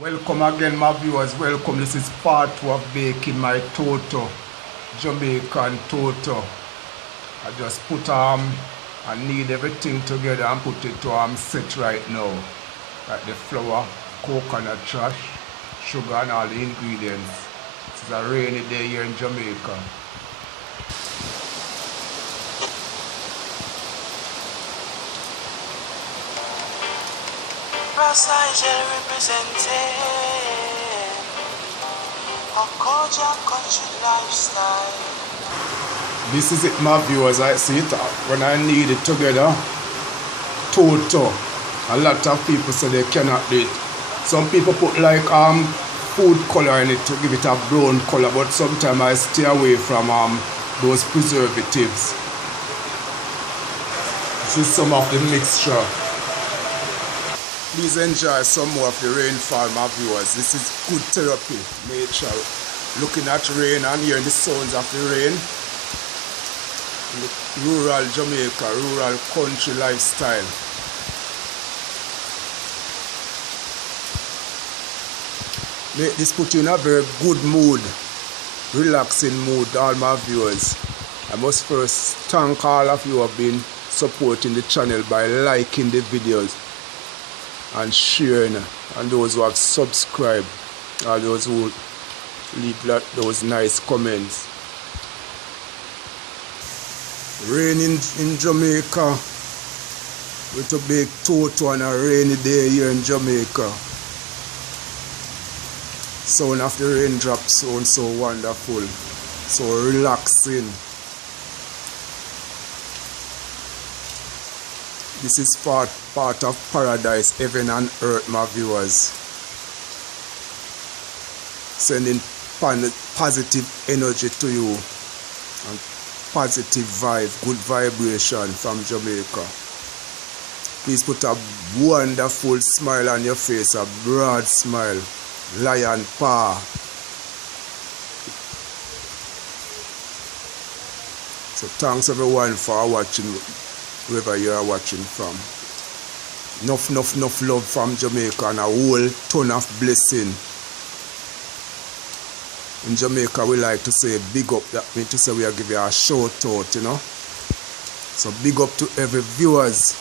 Welcome again, my viewers. Welcome. This is part 2 of baking my Toto, Jamaican Toto. I just put I knead everything together and put it to set right now. Like the flour, coconut trash, sugar and all the ingredients. It's a rainy day here in Jamaica. Representing a culture, country lifestyle. This is it, my viewers. I see it when I knead it together. Toto. A lot of people say they cannot do it. Some people put like food color in it to give it a brown color, but sometimes I stay away from those preservatives. This is some of the mixture. Please enjoy some more of the rainfall, my viewers. This is good therapy, nature. Looking at rain and hearing the sounds of the rain. In the rural Jamaica, rural country lifestyle. Make this put you in a very good mood, relaxing mood, all my viewers. I must first thank all of you who have been supporting the channel by liking the videos and sharing, and those who have subscribed, all those who leave those nice comments. Rain in Jamaica. We to bake Toto on a rainy day here in Jamaica. Sound of the raindrops sound so wonderful, so relaxing. This is part of paradise, heaven and earth, my viewers. Sending positive energy to you and positive vibe, good vibration from Jamaica. Please put a wonderful smile on your face, a broad smile, lion paw. So thanks everyone for watching, wherever you are watching from. Enough love from Jamaica and a whole ton of blessing. In Jamaica we like to say big up. That means to say we are giving you a shout out, you know. So big up to every viewers